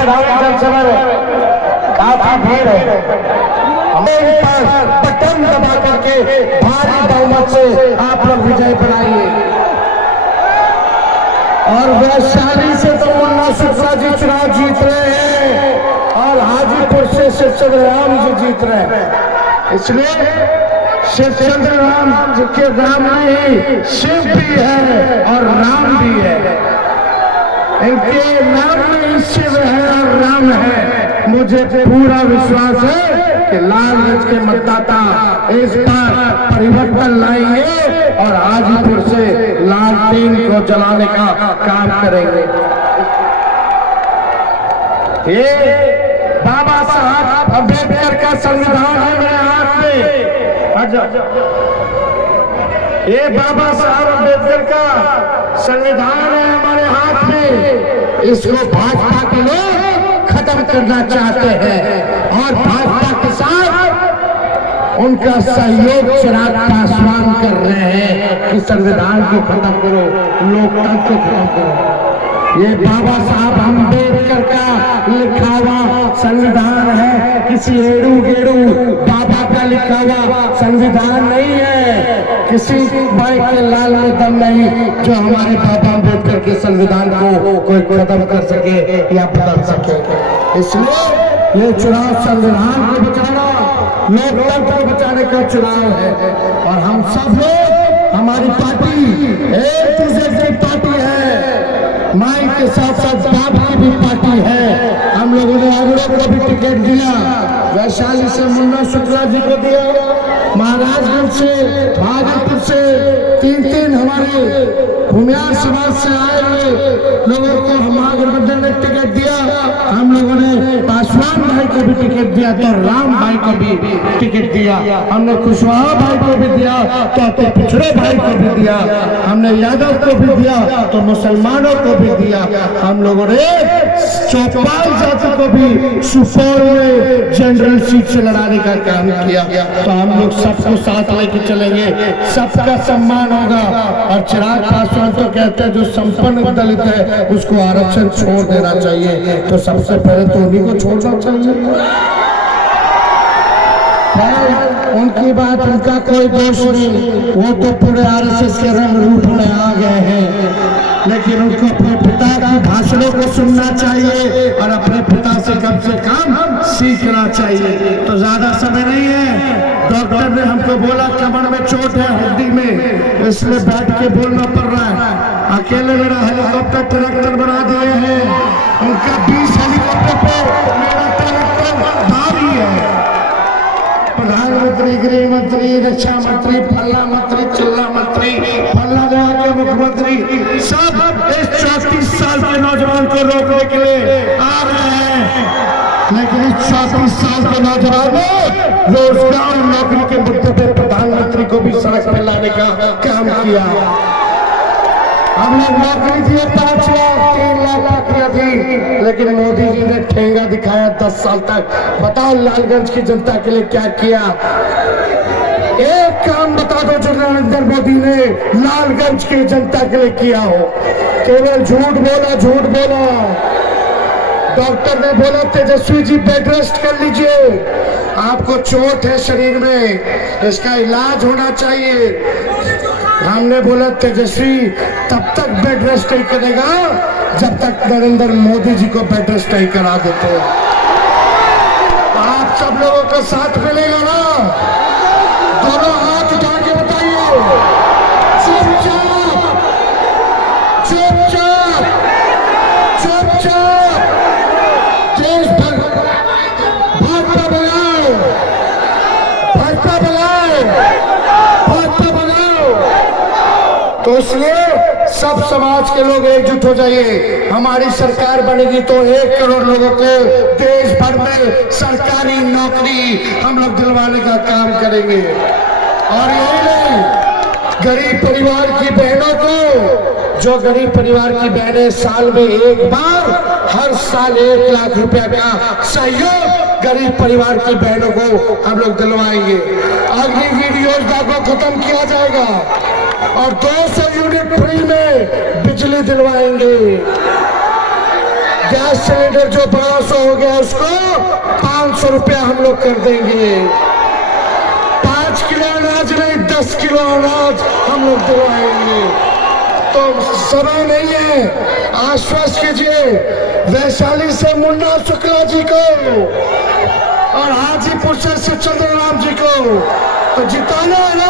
चुनावी जनसभा में काफी भीड़ है। हमें बटन दबा करके भारी बहुमत से आप लोग विजय बनाइए। और वैशाली से तो मुन्ना शुक्ला जी चुनाव जीत रहे हैं और हाजीपुर से शिवचंद्र राम जी जीत रहे हैं। इसलिए शिवचंद्र राम जी के नाम में ही शिव भी है और राम भी है। इनके नाम में ही शिव है और राम है। मुझे पूरा विश्वास है कि लालगंज के मतदाता इस बार परिवर्तन लाएंगे और हाजीपुर से लालटेन को जलाने का काम करेंगे। ये बाबा साहब अम्बेडकर का संविधान है मेरे हाथ में। ये बाबा साहब अम्बेडकर का संविधान है हमारे हाथ में। इसको भाजपा के लोग खत्म करना चाहते हैं और भाजपा के साथ उनका सहयोग चिराग पासवान कर रहे हैं कि संविधान को खत्म करो, लोकतंत्र को खत्म करो। ये बाबा साहब अम्बेडकर का लिखा हुआ संविधान है, किसी एड़ू गेड़ू बाबा का लिखा हुआ संविधान नहीं है। किसी भाई के लाल में दम नहीं जो हमारे बाबा अम्बेडकर के संविधान को कोई खत्म कर सके या बदल सके। इसलिए ये चुनाव संविधान को बचाना, लोकतंत्र को बचाने का चुनाव है। और हम सब लोग, हमारी पार्टी एक दूसरे की पार्टी है, माई के साथ साथ बाप की भी पार्टी है। हम लोगों ने अगड़ों को भी टिकट दिया, वैशाली से मुन्ना शुक्ला जी को दिया, महाराजगंज से, हाजीपुर से तीन हमारे भूमियार समाज से आए हुए लोगों को महागठबंधन ने टिकट दिया। हम लोगों ने पासवान भाई को भी टिकट दिया तो राम भाई को भी टिकट दिया। हमने कुशवाहा भाई को भी दिया तो पिछड़े भाई को भी दिया। हमने यादव को भी दिया तो मुसलमानों को भी दिया। हम लोगों ने चौपाल जाति को भी सुपौल में जनरल सीट से लड़ाने का काम किया। तो हम लोग सबको साथ लेके चलेंगे, सबका सम्मान होगा। और चिराग पासवान तो कहते हैं जो संपन्न दलित है उसको आरक्षण छोड़ देना चाहिए, तो सबसे पहले तो उन्हीं को छोड़ना चाहिए। उनकी बात, उनका कोई दोष नहीं, वो तो पूरे आरएसएस के रंग रूप में आ गए हैं। लेकिन उनको अपने पिता की भाषणों को सुनना चाहिए और अपने पिता से कम सीखना चाहिए। तो ज्यादा समय नहीं है। डॉक्टर ने हमको बोला कमर में चोट है, हड्डी में, इसलिए बैठ के बोलना पड़ रहा है। अकेले मेरा हेलीकॉप्टर ट्रैक्टर बना दिए हैं, उनका 20 हेलीकॉप्टर पे मेरा ट्रैक्टर भारी है। प्रधानमंत्री, गृह मंत्री, रक्षा मंत्री, फल्ला मंत्री, चिल्ला मंत्री, फल्ला जगह के मुख्यमंत्री सब इस 34 साल के नौजवान को रोकने के लिए आ रहे हैं। लेकिन इस 34 साल के नौजवान ने रोजगार और नौकरी के मुद्दे पे प्रधानमंत्री को भी सड़क पे लाने का काम किया। हम लोग नौकरी दिए 5 लाख, 3 लाख नौकरियां दी, लेकिन मोदी जी ने ठेंगा दिखाया 10 साल तक। बताओ लालगंज की जनता के लिए क्या किया? एक काम बता दो जो नरेंद्र मोदी ने लालगंज की जनता के लिए किया हो। केवल झूठ बोला, झूठ बोला। डॉक्टर ने बोला तेजस्वी जी बेड रेस्ट कर लीजिए, आपको चोट है शरीर में, इसका इलाज होना चाहिए। हमने बोला तेजस्वी तब तक बेड रेस्ट नहीं करेगा जब तक नरेंद्र मोदी जी को बेड रेस्ट नहीं करा देते। आप सब लोगों का साथ मिलेगा ना? दोनों हाथ उठा के बताइए। चुपचाप चुपचाप चुपचाप देश भाजपा बनाओ, भाजपा बनाओ, भाजपा बनाओ। तो इसलिए सब समाज के लोग एकजुट हो जाइए। हमारी सरकार बनेगी तो 1 करोड़ लोगों को देश भर में सरकारी नौकरी हम लोग दिलवाने का काम करेंगे। और यही नहीं, गरीब परिवार की बहनों को, जो गरीब परिवार की बहनें साल में एक बार, हर साल 1 लाख रुपया का सहयोग गरीब परिवार की बहनों को हम लोग दिलवाएंगे। अग्निवीर योजना को खत्म किया जाएगा और 200 यूनिट फ्री में बिजली दिलवाएंगे। गैस सिलेंडर जो 1200 हो गया उसको 500 रुपया हम लोग कर देंगे। 5 किलो अनाज नहीं 10 किलो अनाज हम लोग दिलवाएंगे। तो समय नहीं है, आश्वस्त कीजिए वैशाली से मुन्ना शुक्ला जी को और हाजीपुर से चंद्रराम जी को तो जिताना है ना।